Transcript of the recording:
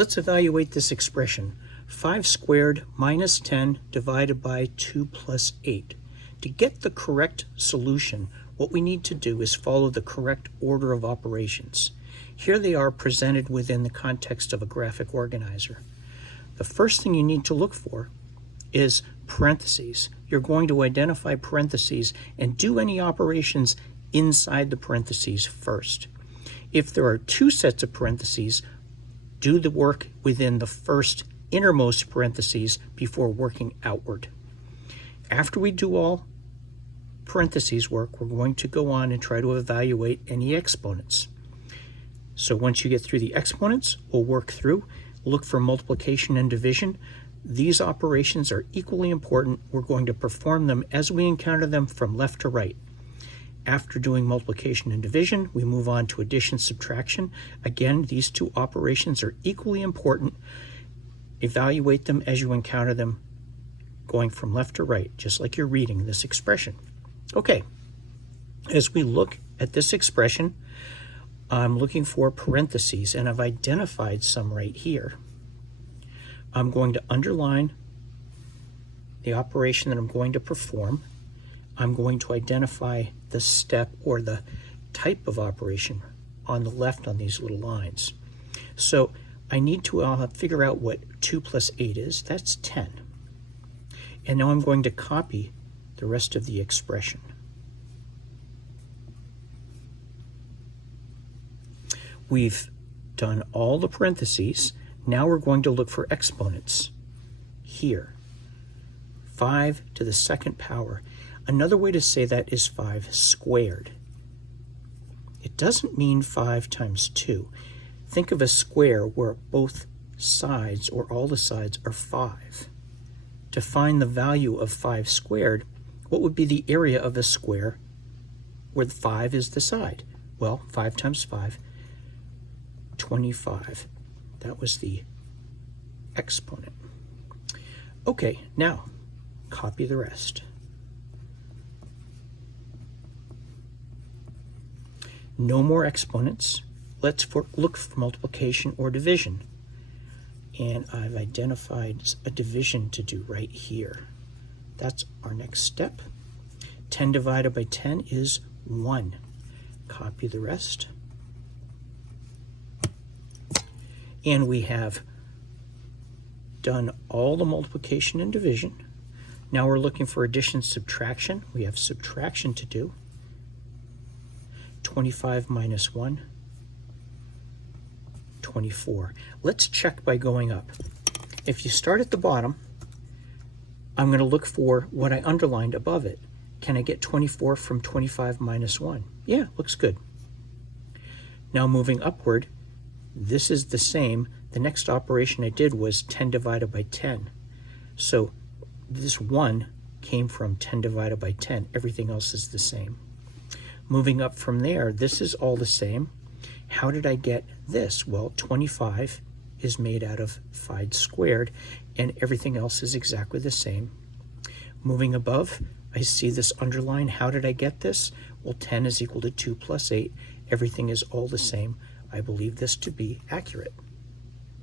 Let's evaluate this expression. 5 squared minus 10 divided by 2 plus 8. To get the correct solution, what we need to do is follow the correct order of operations. Here they are presented within the context of a graphic organizer. The first thing you need to look for is parentheses. You're going to identify parentheses and do any operations inside the parentheses first. If there are two sets of parentheses, do the work within the first innermost parentheses before working outward. After we do all parentheses work, we're going to go on and try to evaluate any exponents. So once you get through the exponents, we'll work through, look for multiplication and division. These operations are equally important. We're going to perform them as we encounter them from left to right. After doing multiplication and division, we move on to addition, subtraction. Again, these two operations are equally important. Evaluate them as you encounter them, going from left to right, just like you're reading this expression. Okay, as we look at this expression, I'm looking for parentheses, and I've identified some right here. I'm going to underline the operation that I'm going to perform. I'm going to identify the step or the type of operation on the left on these little lines. So I need to figure out what 2 plus 8 is. That's 10. And now I'm going to copy the rest of the expression. We've done all the parentheses. Now we're going to look for exponents here. 5 to the second power. Another way to say that is 5 squared. It doesn't mean 5 times 2. Think of a square where both sides or all the sides are 5. To find the value of 5 squared, what would be the area of a square where the 5 is the side? Well, 5 times 5, 25. That was the exponent. Okay, now copy the rest. No more exponents. Let's look for multiplication or division. And I've identified a division to do right here. That's our next step. 10 divided by 10 is 1. Copy the rest. And we have done all the multiplication and division. Now we're looking for addition, subtraction. We have subtraction to do. 25 minus 1, 24. Let's check by going up. If you start at the bottom, I'm going to look for what I underlined above it. Can I get 24 from 25 minus 1? Yeah, looks good. Now moving upward, this is the same. The next operation I did was 10 divided by 10. So this 1 came from 10 divided by 10. Everything else is the same. Moving up from there, this is all the same. How did I get this? Well, 25 is made out of 5 squared, and everything else is exactly the same. Moving above, I see this underline. How did I get this? Well, 10 is equal to 2 plus 8. Everything is all the same. I believe this to be accurate.